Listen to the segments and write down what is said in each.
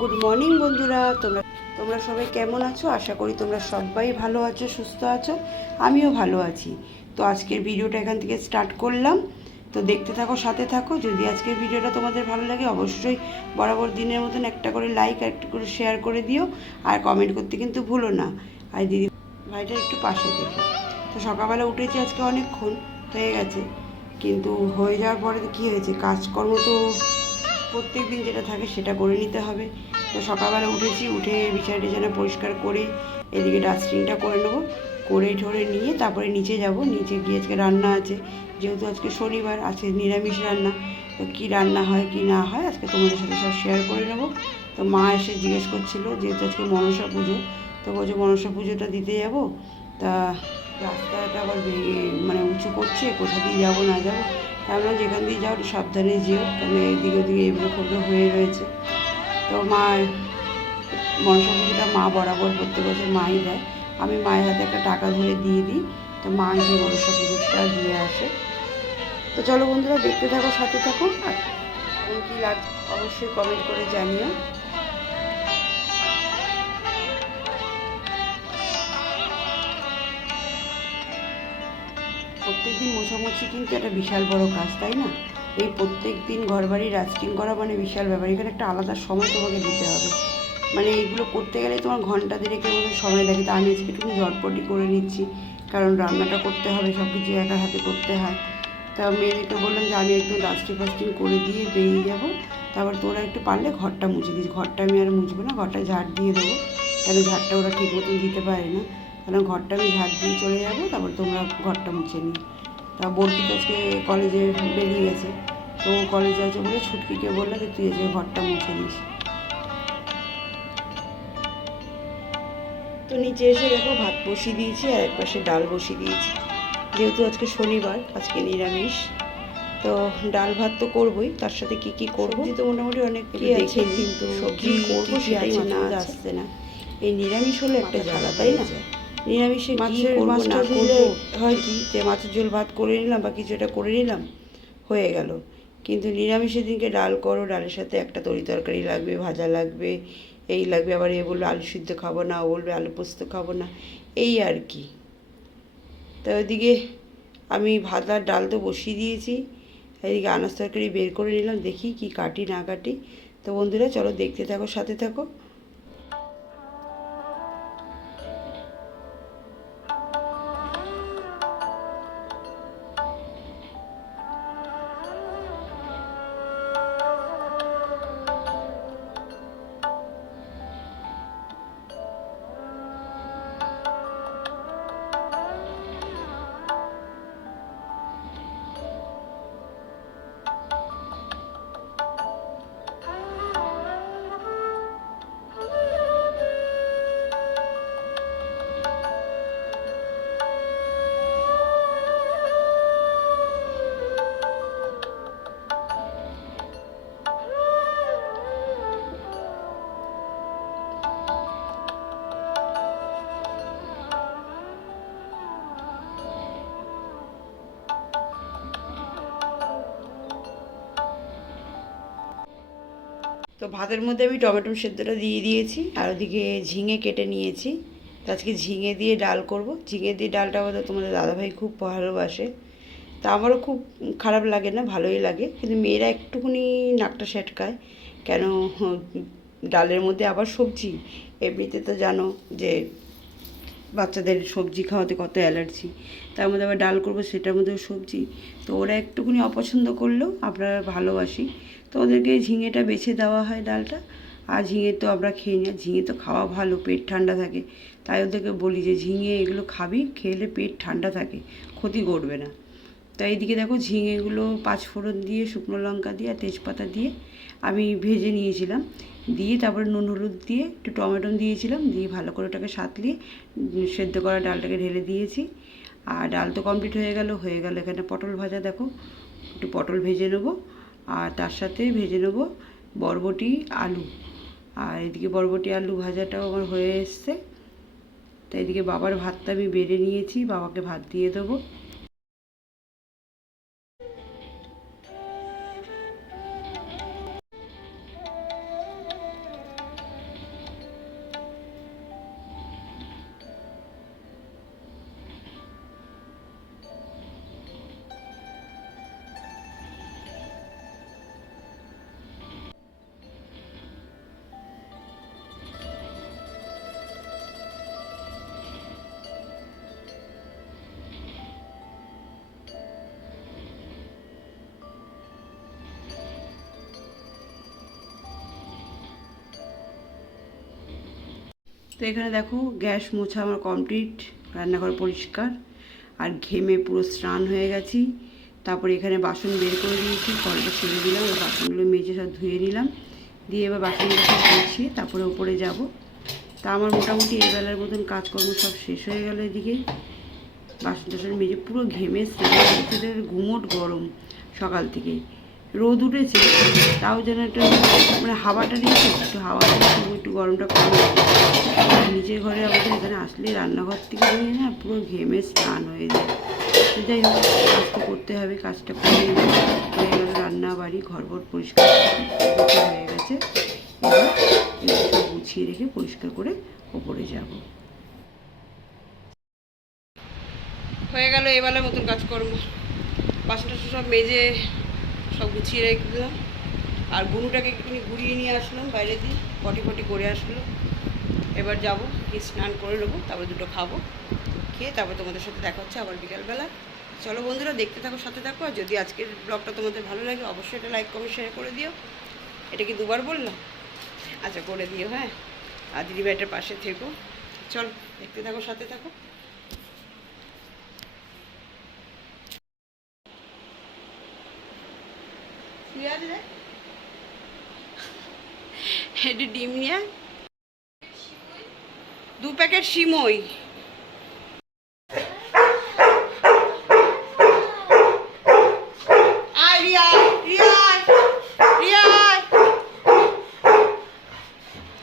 Good morning বন্ধুরা, তোমরা তোমরা সবাই কেমন আছো? আশা করি তোমরা সবাই ভালো আছো, সুস্থ আছো। আমিও ভালো আছি। তো আজকের ভিডিওটা এখান থেকে স্টার্ট করলাম। তো দেখতে থাকো, সাথে থাকো। যদি আজকের ভিডিওটা তোমাদের ভালো লাগে অবশ্যই বরাবর দিনের মতন একটা করে লাইক আর একটা করে শেয়ার করে দিও, আর কমেন্ট করতে কিন্তু ভুলো না। আর দিদি ভাইটার একটু পাশে দেখো। তো সকালবেলা উঠেছি, আজকে অনেকক্ষণ হয়ে গেছে, কিন্তু হয়ে যাওয়ার পরে কী হয়েছে, কাজকর্ম তো প্রত্যেক দিন যেটা থাকে সেটা করে নিতে হবে। তো সকালবেলা উঠেছি, উঠে বিছানা টিছানা পরিষ্কার করে এদিকে ডাস্টিংটা করে নেবো, করে ঠরে নিয়ে তারপরে নিচে যাব। নিচে গিয়ে আজকে রান্না আছে, যেহেতু আজকে শনিবার, আজকে নিরামিষ রান্না। তো কী রান্না হয় কি না হয় আজকে তোমাদের সাথে সব শেয়ার করে নেবো। তো মা এসে জিজ্ঞেস করছিলো, যেহেতু আজকে মনসা পুজো, তো বলছে মনসা পুজোটা দিতে যাব। তা রাস্তাটা আবার মানে উঁচু করছে, কোথা দিয়ে যাবো না যাবো, আমরা যেখান দিয়ে যাও একটু সাবধানে যেও, কেন এদিকে ওদিকে এগুলো খুবই হয়ে রয়েছে। তো মা মনসা পুজোটা মা বরাবর প্রত্যেক বছর মাই দেয়, আমি মায়ের হাতে একটা টাকা ধরে দিয়ে দিই। তো মা গিয়ে মনসা পুজোটা দিয়ে আসে। তো চলো বন্ধুরা, দেখতে থাকো, সাথে থাকো, আর কেমন কী লাগছে অবশ্যই কমেন্ট করে জানিও। প্রত্যেক দিন মোছামুছি কিন্তু একটা বিশাল বড় কাজ, তাই না? এই প্রত্যেক দিন ঘরবাড়ি রাস্টিং করা মানে বিশাল ব্যাপার। এখানে একটা আলাদা সময় তোমাকে দিতে হবে, মানে এইগুলো করতে গেলে তোমার ঘন্টা দেড়েকের মতো সময় লাগে। তা আমি আজকে একটু ঝটপটি করে নিচ্ছি, কারণ রান্নাটা করতে হবে, সব কিছু একা হাতে করতে হয়। তা মেয়েদেরকে বললাম যে আমি একটু ডাস্টিং ফাস্টিং করে দিয়ে বেরিয়ে যাবো, তারপর তোরা একটু পারলে ঘরটা মুছে দিস। ঘরটা আমি আর মুছবো না, ঘরটা ঝাড় দিয়ে দেবো, কেন ঝাড়টা ওরা ঠিক মতন দিতে পারে না। কারণ ঘরটা আমি ঝাড় দিয়ে চলে যাবো, তারপর তোমরা ঘরটা মুছে নিই। তা বর্ষি তো আজকে কলেজে বেরিয়ে গেছে, তো কলেজে আছে বলে ছুটকিকে বললাম যে তুই আজকে ঘরটা মুছে দিস। তো নিচে এসে দেখো ভাত বসিয়ে দিয়েছি, আর এক পাশে ডাল বসিয়ে দিয়েছি। যেহেতু আজকে শনিবার, আজকে নিরামিষ, তো ডাল ভাত তো করবোই, তার সাথে কি কি করবো তো মোটামুটি অনেক কি আছে, কিন্তু সবজি করবো সেটাই মাঝে মধ্যে আসছে না। এই নিরামিষ হলে একটা জ্বালা, তাই না? নিরামিষে মাছের মাছটা দিলে হয় কি, যে মাছের ঝোল ভাত করে নিলাম বা কিছু একটা করে নিলাম, হয়ে গেল। কিন্তু নিরামিষের দিনকে ডাল করো, ডালের সাথে একটা তরি তরকারি লাগবে, ভাজা লাগবে, এই লাগবে, আবার এ বলবে আলু সিদ্ধ খাবো না, ও বলবে আলু পোস্ত খাবো না, এই আর কি। তা ওইদিকে আমি ভাত আর ডাল তো বসিয়ে দিয়েছি, এদিকে আনাজ তরকারি বের করে নিলাম, দেখি কি কাটি না কাটি। তো বন্ধুরা চলো দেখতে থাকো, সাথে থাকো। তো ভাতের মধ্যে আমি টমেটো সেদ্ধটা দিয়ে দিয়েছি, আর ওদিকে ঝিঙে কেটে নিয়েছি। তো আজকে ঝিঙে দিয়ে ডাল করব। ঝিঙে দিয়ে ডালটা আমাদের তোমাদের দাদাভাই খুব ভালোবাসে, তা আমারও খুব খারাপ লাগে না, ভালোই লাগে, কিন্তু মেয়েরা একটুখানি নাকটা সেটকায়। কেন, ডালের মধ্যে আবার সবজি, এমনিতে তো জানো যে বাচ্চাদের সবজি খাওয়াতে কত অ্যালার্জি, তার মধ্যে আবার ডাল করবো সেটার মধ্যেও সবজি। তো ওরা একটুখানি অপছন্দ করলেও আমরা ভালোবাসি, তো ওদেরকে ঝিঙেটা বেছে দেওয়া হয় ডালটা। আর ঝিঙে তো আমরা খেয়ে নিই, ঝিঙে তো খাওয়া ভালো, পেট ঠান্ডা থাকে। তাই ওদেরকে বলি যে ঝিঙে এগুলো খাবি, খেলে পেট ঠান্ডা থাকে, ক্ষতি করবে না। তাই এইদিকে দেখো ঝিঙেগুলো পাঁচফোড়ন দিয়ে, শুকনো লঙ্কা দিয়ে আর তেজপাতা দিয়ে আমি ভেজে নিয়েছিলাম, দিয়ে তারপরে নুন হলুদ দিয়ে একটু টমেটো দিয়েছিলাম, দিয়ে ভালো করে ওটাকে সাঁতলিয়ে সেদ্ধ করা ডালটাকে ঢেলে দিয়েছি। আর ডাল তো কমপ্লিট হয়ে গেল। এখানে পটল ভাজা, দেখো একটু পটল ভেজে নেবো, আর তার সাথে ভেজে নেবো বরবটি আলু। আর এদিকে বরবটি আলু ভাজাটাও আমার হয়ে এসছে। তাই এদিকে বাবার ভাতটা আমি বেড়ে নিয়েছি, বাবাকে ভাত দিয়ে দেবো। তো এখানে দেখো গ্যাস মোছা আমার কমপ্লিট, রান্নাঘর পরিষ্কার, আর ঘেমে পুরো স্নান হয়ে গেছি। তারপরে এখানে বাসন বের করে দিয়েছি, কলটা ছেড়ে দিলাম, ওই বাসনগুলো মেজে সব ধুয়ে নিলাম, দিয়ে এবার বাসনগুলো সব গুছিয়ে তারপরে ওপরে যাব। তা আমার মোটামুটি এই বেলার মতন কাজকর্ম সব শেষ হয়ে গেল। এদিকে বাসন টাসন মেজে পুরো ঘেমে স্নান করতে, গুমোট গরম সকাল থেকে, রোদ উঠেছে তাও যেন একটা মানে হাওয়াটা দিয়েছে, একটু হাওয়াটা একটু গরমটা কম। নিচের ঘরে আমাদের এখানে আসলে রান্নাঘর থেকে বেরিয়ে না পুরো ঘেমে স্নান হয়ে যায়। তো যাই হোক, কাজ তো করতে হবে, কাজটা করে হয়ে গেল, রান্না বাড়ি ঘরবর পরিষ্কার হয়ে গেছে। এবার সব গুছিয়ে রেখে পরিষ্কার করে ওপরে যাব। হয়ে গেল এবেলার মতন কাজকর্ম, বাসন টাসন সব মেজে সব গুছিয়ে রেখে দিলাম। আর গুনুটাকে একটুখানি ঘুরিয়ে নিয়ে আসলাম বাইরে দিয়ে, পটি পটি করে আসলো। এবার যাবো, গিয়ে স্নান করে নেবো, তারপর দুটো খাবো, খেয়ে তারপর তোমাদের সাথে দেখা হচ্ছে আবার বিকালবেলা। চলো বন্ধুরা, দেখতে থাকো, সাথে থাকো। আর যদি আজকের ব্লগটা তোমাদের ভালো লাগে অবশ্যই এটা লাইক কমেন্ট শেয়ার করে দিও। এটা কি দুবার বললাম? আচ্ছা, করে দিও। হ্যাঁ, আর দিদিভাইটার পাশে থেকো। চলো দেখতে থাকো, সাথে থাকো। একটু ডিম নিয়ে 2 প্যাকেট সিমই।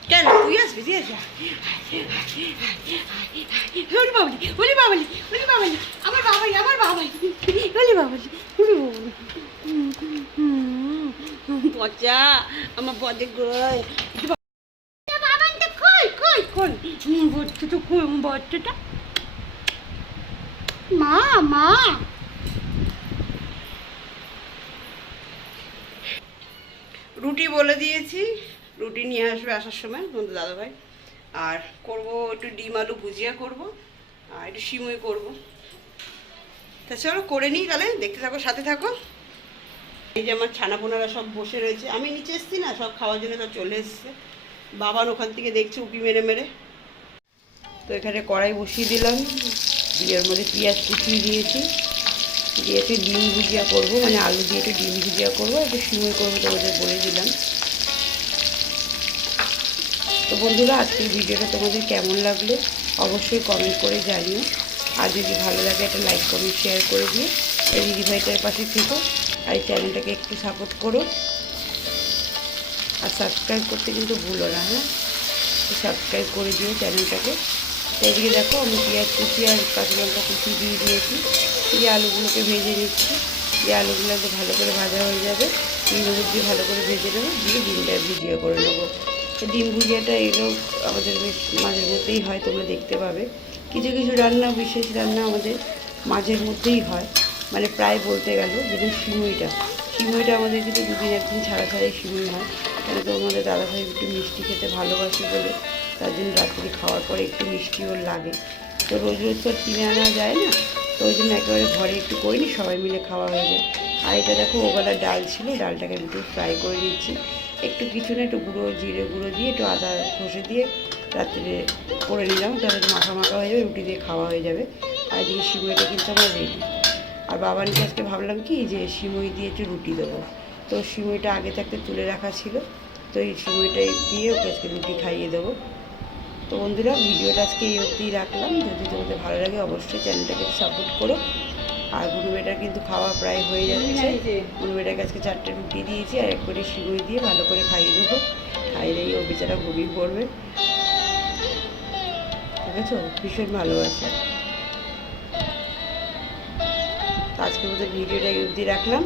কেন তুই আসবি? আমার বাবাই পচা, আমার পদে গয় বাচ্চাটা মা মা। রুটি বলে দিয়েছি, রুটি নিয়ে আসবে আসার সময় তোমাদের দাদাভাই। আর করব একটু ডিম আলু ভুজিয়া করব, আর একটু সিমই করব। তা চলো করে নিই, তাহলে দেখতে থাকো, সাথে থাকো। এই যে আমার ছানাপোনারা সব বসে রয়েছে, আমি নিচে এসেছি না, সব খাওয়ার জন্য সব চলে এসছে। বাবান ওখান থেকে দেখছে উঁকি মেরে মেরে। তো এখানে কড়াই বসিয়ে দিলাম, দিয়ে ওর মধ্যে পেঁয়াজ কুচিয়ে দিয়েছি, দিয়ে একটু ডিম ভুজিয়া করবো, মানে আলু দিয়ে একটু ডিম ভুজিয়া করবো, একটু সিমই করবো, তোমাদের বলে দিলাম। তো বন্ধুরা, আজকের ভিডিওটা তোমাদের কেমন লাগলো অবশ্যই কমেন্ট করে জানিও। আর যদি ভালো লাগে একটা লাইক কমেন্ট শেয়ার করে দিও। এই দিদিভাইটার পাশে থেকো, আর এই চ্যানেলটাকে একটু সাপোর্ট করো, আর সাবস্ক্রাইব করতে কিন্তু ভুলো না। হ্যাঁ, সাবস্ক্রাইব করে দিও চ্যানেলটাকে। তো এদিকে দেখো, আমি পেঁয়াজ কুচি আর কাঁচা লঙ্কা কুচি দিয়ে দিয়েছি, দিয়ে আলুগুলোকে ভেজে নিচ্ছি। দিয়ে আলুগুলো একটু ভালো করে ভাজা হয়ে যাবে, ডিম দিয়ে ভালো করে ভেজে নেবো, দিয়ে ডিমটা ভুজিয়া করে নেবো। তো ডিম ভুজিয়াটা এগুলো আমাদের বেশ মাঝের মধ্যেই হয়, তোমরা দেখতে পাবে। কিছু কিছু রান্না, বিশেষ রান্না আমাদের মাঝের মধ্যেই হয়, মানে প্রায় বলতে গেল। যেমন সিমইটা আমাদের কিন্তু 2 দিন 1 দিন ছাড়া ছাড়াই সিমই হয়। কেন তো আমাদের দাদাভাই একটু মিষ্টি খেতে ভালোবাসে বলে, তার জন্য রাত্রি খাওয়ার পরে একটু মিষ্টি ওর লাগে। তো রোজ রোজ তো কিনে আনা যায় না, তো ওই জন্য একেবারে ঘরে একটু করিনি, সবাই মিলে খাওয়া হয়ে যায়। আর এটা দেখো, ওবেলা ডাল ছিল, ডালটাকে একটু ফ্রাই করে দিচ্ছি, একটু কিছু না, একটু গুঁড়ো জিরে গুঁড়ো দিয়ে একটু আদা ঘষে দিয়ে রাত্রে করে নিলাম, তাহলে মাখা মাখা হয়ে যাবে, রুটি দিয়ে খাওয়া হয়ে যাবে। আর এদিকে সিমইটা কিন্তু আমার রেডি। আর বাবানকে আজকে ভাবলাম কি যে সিমই দিয়ে একটু রুটি দেবো, তো সিমইটা আগে থাকতে তুলে রাখা ছিল, তো এই সিমইটাই দিয়ে ওকে আজকে রুটি খাইয়ে দেবো। তো বন্ধুরা, ভিডিওটা আজকে এই অবধিই রাখলাম। যদি তোমাদের ভালো লাগে অবশ্যই চ্যানেলটাকে সাপোর্ট করো। আর গুনুবেটার কিন্তু খাওয়া প্রায় হয়ে যাচ্ছে। গুনুবেটাকে আজকে 4টে রুটি দিয়েছি, আর 1 করে সিমই দিয়ে ভালো করে খাইয়ে দেবো। খাইলেই ও বেচারা ঘুমিয়ে পড়বে, ঠিক আছে? ভীষণ ভালোবাসে। আজকের মতো ভিডিওটা এই অবধি রাখলাম।